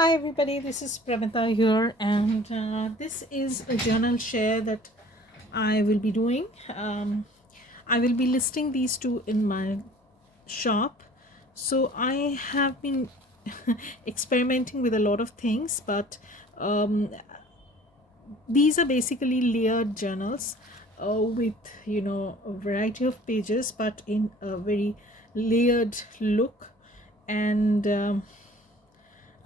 Hi everybody, this is Pramita here, and this is a journal share that I will be doing. I will be listing these two in my shop. So I have been experimenting with a lot of things, but um, these are basically layered journals with a variety of pages, but in a very layered look, and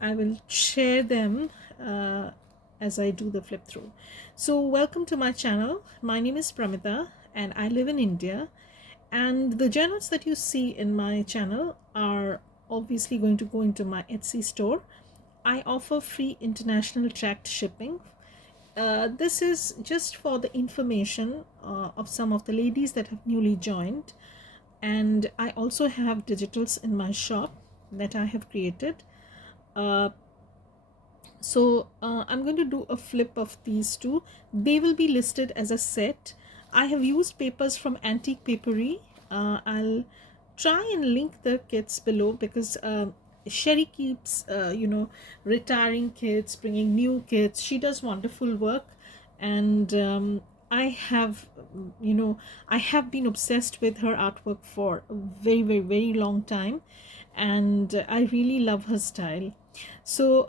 I will share them uh, as I do the flip through. So, welcome to my channel. My name is Pramita and I live in India. And the journals that you see in my channel are obviously going to go into my Etsy store. I offer free international tracked shipping. This is just for the information of some of the ladies that have newly joined. And I also have digitals in my shop that I have created. Uh, I'm going to do a flip of these two. They will be listed as a set. I have used papers from Antique Papery. I'll try and link the kits below because Sherry keeps retiring kits, bringing new kits. She does wonderful work, and I have I have been obsessed with her artwork for a very very very long time, and I really love her style. So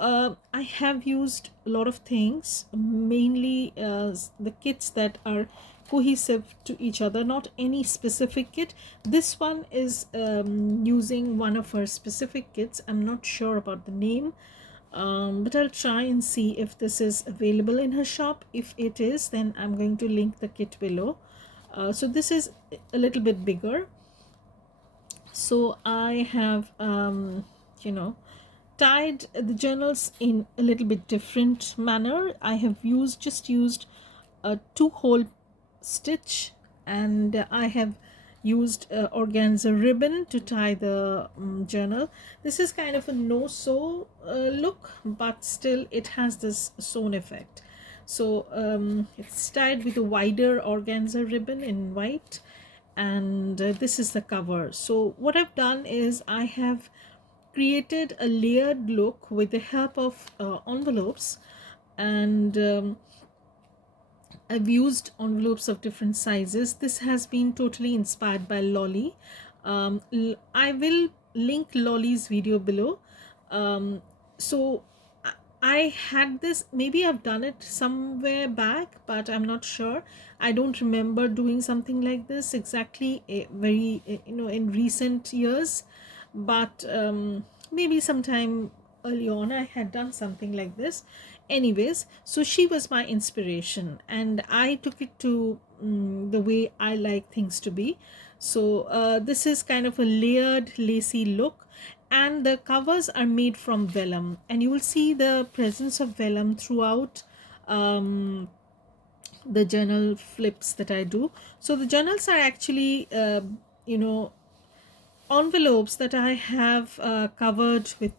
I have used a lot of things, mainly the kits that are cohesive to each other, not any specific kit. This one is using one of her specific kits. I'm not sure about the name, but I'll try and see if this is available in her shop. If it is, then I'm going to link the kit below. So this is a little bit bigger. So I have you know tied the journals in a little bit different manner. I have used a two-hole stitch, and I have used organza ribbon to tie the journal. This is kind of a no-sew look, but still it has this sewn effect. So it's tied with a wider organza ribbon in white, and this is the cover. So what I've done is I have created a layered look with the help of envelopes, and I've used envelopes of different sizes. This has been totally inspired by Lolly. I will link Lolly's video below. Um, so I had this, maybe I've done it somewhere back, but I'm not sure. I don't remember doing something like this exactly, very, in recent years, but maybe sometime early on I had done something like this. Anyways, so she was my inspiration, and I took it to the way I like things to be. So this is kind of a layered lacy look, and the covers are made from vellum, and you will see the presence of vellum throughout the journal flips that I do. So the journals are actually you know envelopes that I have covered with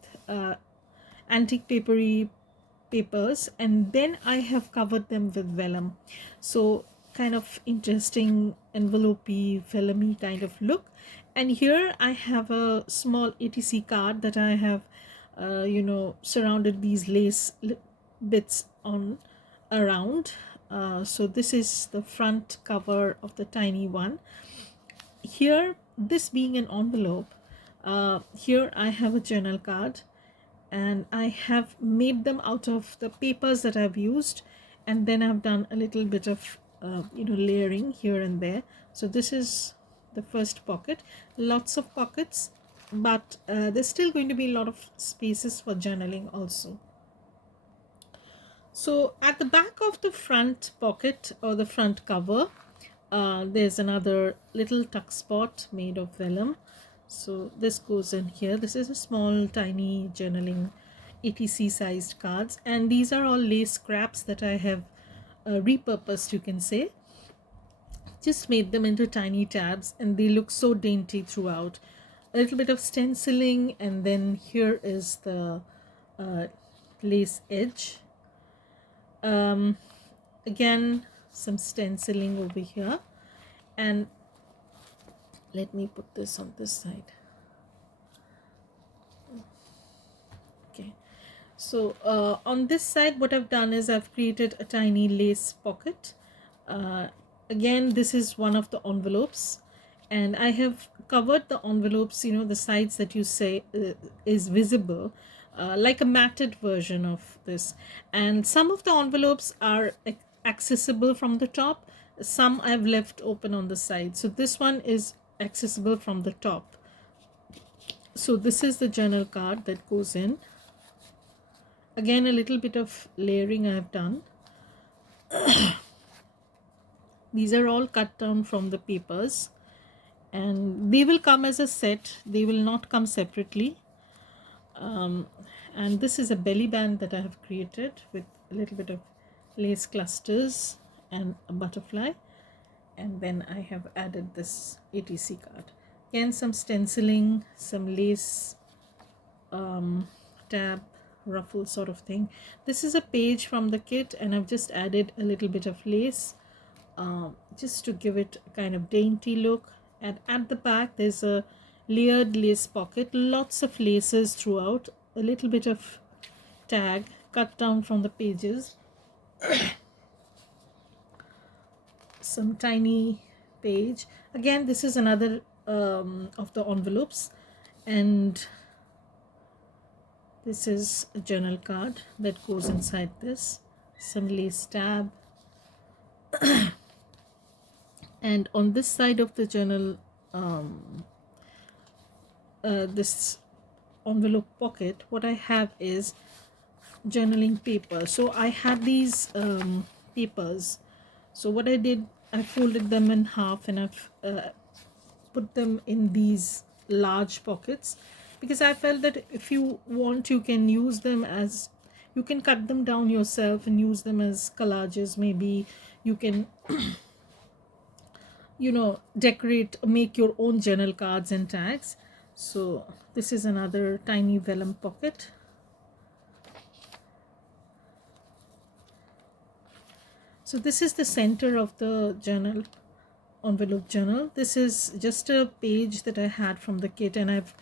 antique papery papers, and then I have covered them with vellum. So kind of interesting envelopey vellumy kind of look. And here I have a small ATC card that I have surrounded these bits on around. So this is the front cover of the tiny one. Here, this being an envelope, here I have a journal card, and I have made them out of the papers that I've used, and then I've done a little bit of layering here and there. So this is the first pocket. Lots of pockets, but there's still going to be a lot of spaces for journaling also. So at the back of the front pocket, or the front cover, there's another little tuck spot made of vellum. So this goes in here. This is a small tiny journaling ATC sized cards, and these are all lace scraps that I have repurposed, you can say. Just made them into tiny tabs, and they look so dainty throughout. A little bit of stenciling, and then here is the lace edge. Again, some stenciling over here, and let me put this on this side. Okay, So on this side, what I've done is I've created a tiny lace pocket. Uh, Again, this is one of the envelopes, and I have covered the envelopes, you know, the sides that you say is visible, like a matted version of this. And some of the envelopes are accessible from the top, some I've left open on the side. So this one is accessible from the top. So this is the journal card that goes in. Again, a little bit of layering I have done. These are all cut down from the papers, and they will come as a set, they will not come separately. And this is a belly band that I have created with a little bit of lace clusters and a butterfly. And then I have added this ATC card. Again, some stenciling, some lace tab ruffle sort of thing. This is a page from the kit, and I've just added a little bit of lace just to give it a kind of dainty look. And at the back there's a layered lace pocket, lots of laces throughout, a little bit of tag cut down from the pages, some tiny page. Again, this is another of the envelopes, and this is a journal card that goes inside this, some lace tab. And on this side of the journal, this envelope pocket, what I have is journaling paper. So I had these papers. So what I did, I folded them in half, and I've put them in these large pockets, because I felt that if you want, you can use them as, you can cut them down yourself and use them as collages. Maybe you can you know, decorate, make your own journal cards and tags. So this is another tiny vellum pocket. So this is the center of the journal, envelope journal. This is just a page that I had from the kit, and I've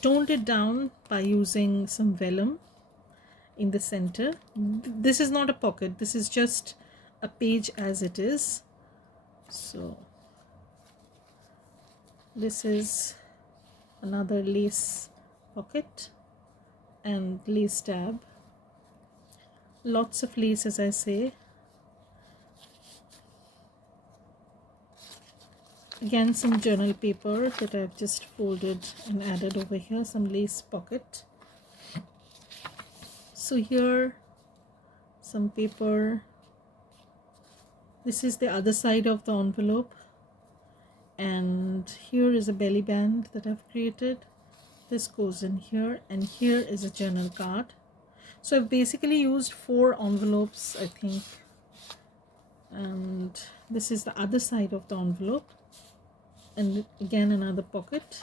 toned it down by using some vellum in the center. This is not a pocket, this is just a page as it is. So this is another lace pocket and lace tab, lots of lace, as I say. Again, some journal paper that I've just folded and added over here, some lace pocket. So here, some paper. This is the other side of the envelope, and here is a belly band that I've created. This goes in here, and here is a journal card. So I've basically used 4 envelopes, I think, and this is the other side of the envelope, and again another pocket.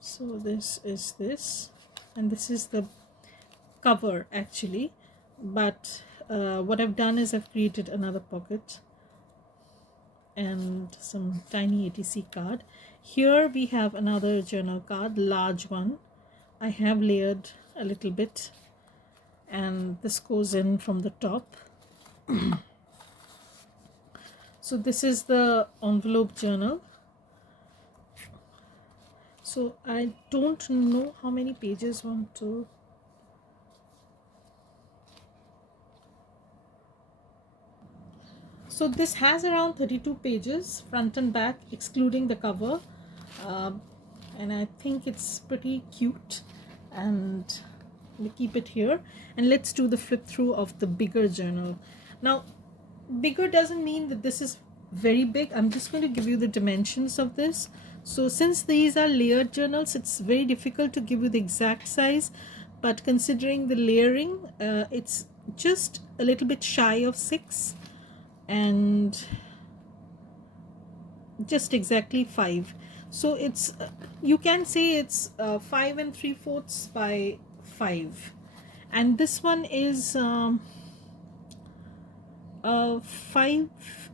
So this is this, and this is the cover actually, but what I've done is I've created another pocket and some tiny ATC card. Here we have another journal card, large one. I have layered a little bit, and this goes in from the top. So this is the envelope journal. So I don't know how many pages, 1, 2. So this has around 32 pages, front and back, excluding the cover. And I think it's pretty cute, and we keep it here. And let's do the flip through of the bigger journal. Now, bigger doesn't mean that this is very big. I'm just going to give you the dimensions of this. So since these are layered journals, it's very difficult to give you the exact size, but considering the layering, it's just a little bit shy of 6 and just exactly 5. So it's you can say it's 5 3/4 by 5, and this one is 5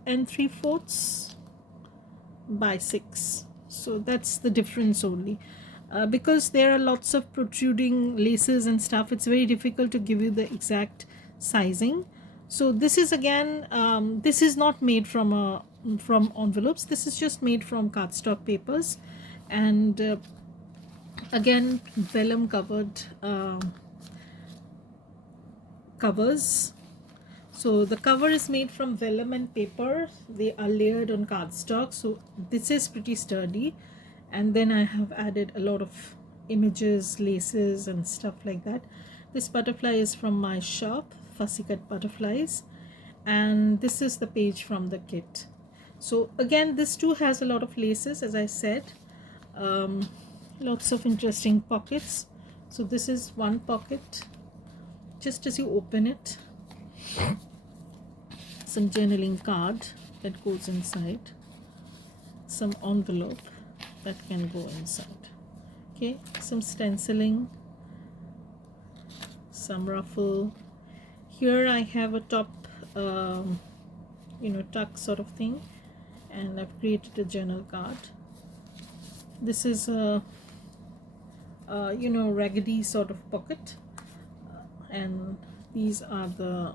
3/4 by 6. So that's the difference only. because there are lots of protruding laces and stuff, it's very difficult to give you the exact sizing. So this is again, this is not made from envelopes. This is just made from cardstock papers, and again vellum covered covers. So the cover is made from vellum and paper. They are layered on cardstock, so this is pretty sturdy. And then I have added a lot of images, laces and stuff like that. This butterfly is from my shop, Fussy Cut Butterflies, and this is the page from the kit. So again, this too has a lot of laces, as I said. Lots of interesting pockets. So this is one pocket. Just as you open it, some journaling card that goes inside, some envelope that can go inside, okay, some stenciling, some ruffle. Here I have a top tuck sort of thing, and I've created a journal card. This is a raggedy sort of pocket, and these are the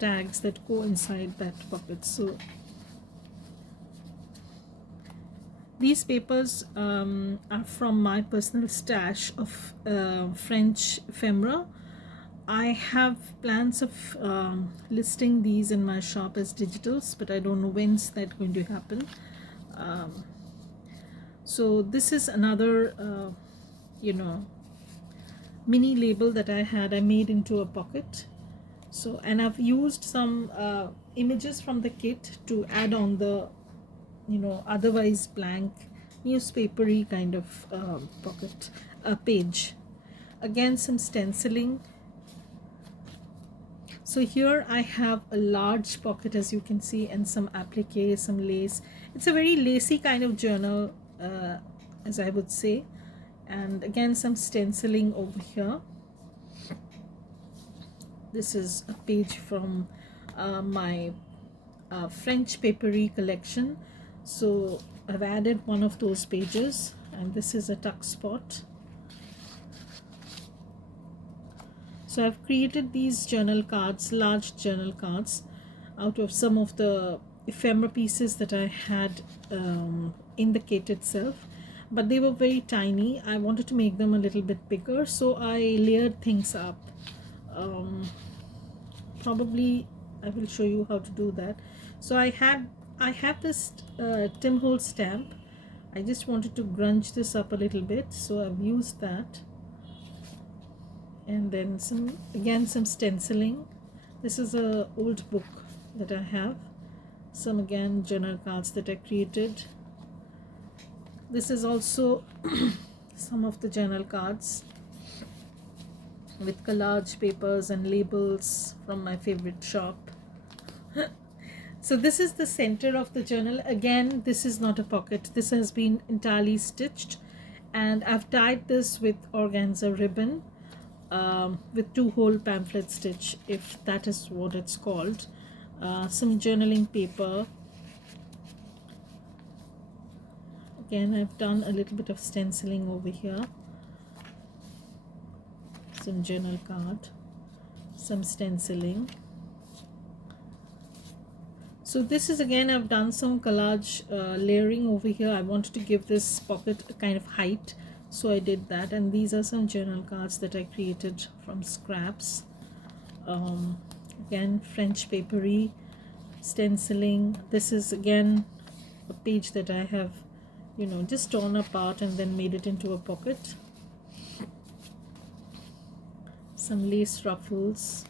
tags that go inside that pocket. So these papers are from my personal stash of French ephemera. I have plans of listing these in my shop as digitals, but I don't know when's that going to happen. So this is another mini label that I made into a pocket. So, and I've used some images from the kit to add on the otherwise blank newspapery kind of pocket page. Again, some stenciling. So here I have a large pocket, as you can see, and some applique, some lace. It's a very lacy kind of journal, as I would say. And again, some stenciling over here. This is a page from my French papery collection. So I've added one of those pages, and this is a tuck spot. So I've created these journal cards, large journal cards, out of some of the ephemera pieces that I had in the kit itself, but they were very tiny. I wanted to make them a little bit bigger, so I layered things up. Probably I will show you how to do that. So I have this Tim Holtz stamp. I just wanted to grunge this up a little bit, so I've used that. And then some stenciling. This is a old book that I have. Some again journal cards that I created. This is also some of the journal cards with collage papers and labels from my favorite shop. So this is the center of the journal. Again, this is not a pocket. This has been entirely stitched, and I've tied this with organza ribbon with 2-hole pamphlet stitch, if that is what it's called. Some journaling paper. Again, I've done a little bit of stenciling over here. Some journal card, some stenciling. So this is, again, I've done some collage layering over here. I wanted to give this pocket a kind of height, so I did that. And these are some journal cards that I created from scraps. Again, French papery, stenciling. This is again a page that I have just torn apart and then made it into a pocket. Some lace ruffles.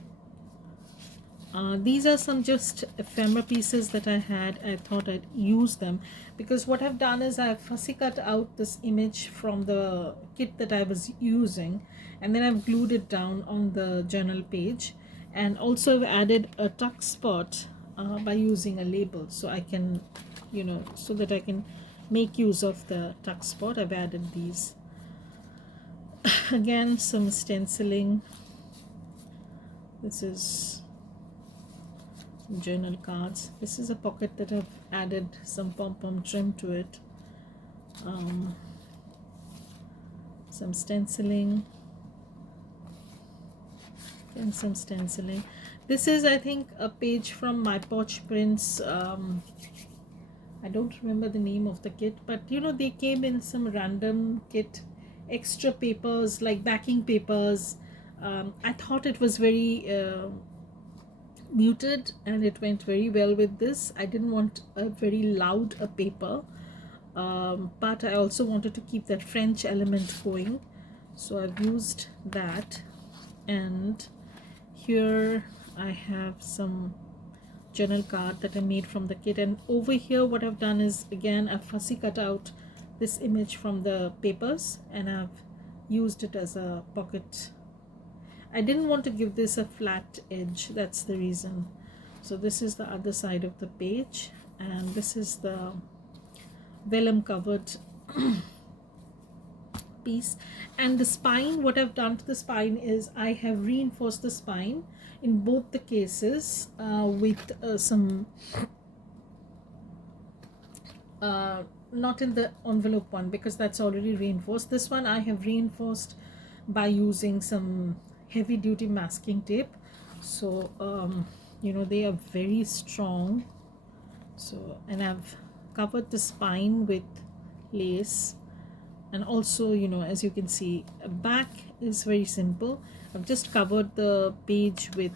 These are some just ephemera pieces that I had. I thought I'd use them because what I've done is I've fussy cut out this image from the kit that I was using, and then I've glued it down on the journal page, and also I've added a tuck spot by using a label, so I can so that I can make use of the tuck spot. I've added these. Again, some stenciling. This is journal cards. This is a pocket that I've added some pom-pom trim to it. some stenciling and some stenciling. This is, I think, a page from My Porch Prints. I don't remember the name of the kit, but you know, they came in some random kit, extra papers like backing papers. I thought it was very muted and it went very well with this. I didn't want a very loud a paper, but I also wanted to keep that French element going, so I've used that. And here I have some journal card that I made from the kit, and over here what I've done is, again, I've fussy cut out this image from the papers and I've used it as a pocket. I didn't want to give this a flat edge, that's the reason. So this is the other side of the page, and this is the vellum covered piece. And the spine, what I've done to the spine is I have reinforced the spine in both the cases with some not in the envelope one because that's already reinforced. This one I have reinforced by using some heavy duty masking tape, so you know, they are very strong. So, and I've covered the spine with lace, and also, you know, as you can see, back is very simple. I've just covered the page with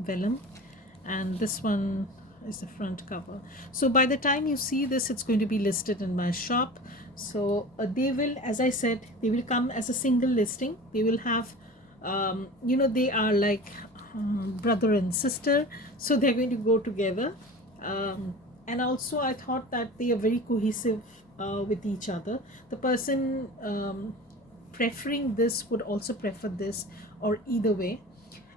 vellum, and this one is the front cover. So by the time you see this, it's going to be listed in my shop. So they will, as I said, they will come as a single listing. They will have you know, they are like brother and sister, so they're going to go together. And also I thought that they are very cohesive with each other. The person preferring this would also prefer this, or either way.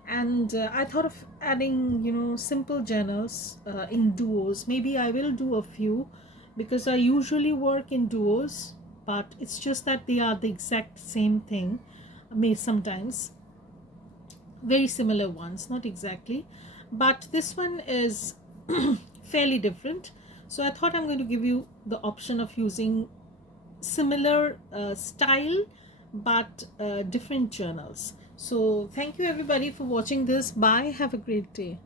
And I thought of adding, you know, simple journals in duos. Maybe I will do a few because I usually work in duos, but it's just that they are the exact same thing. May sometimes very similar ones, not exactly, but this one is fairly different. So I thought I'm going to give you the option of using similar style but different journals. So thank you everybody for watching this. Bye, have a great day.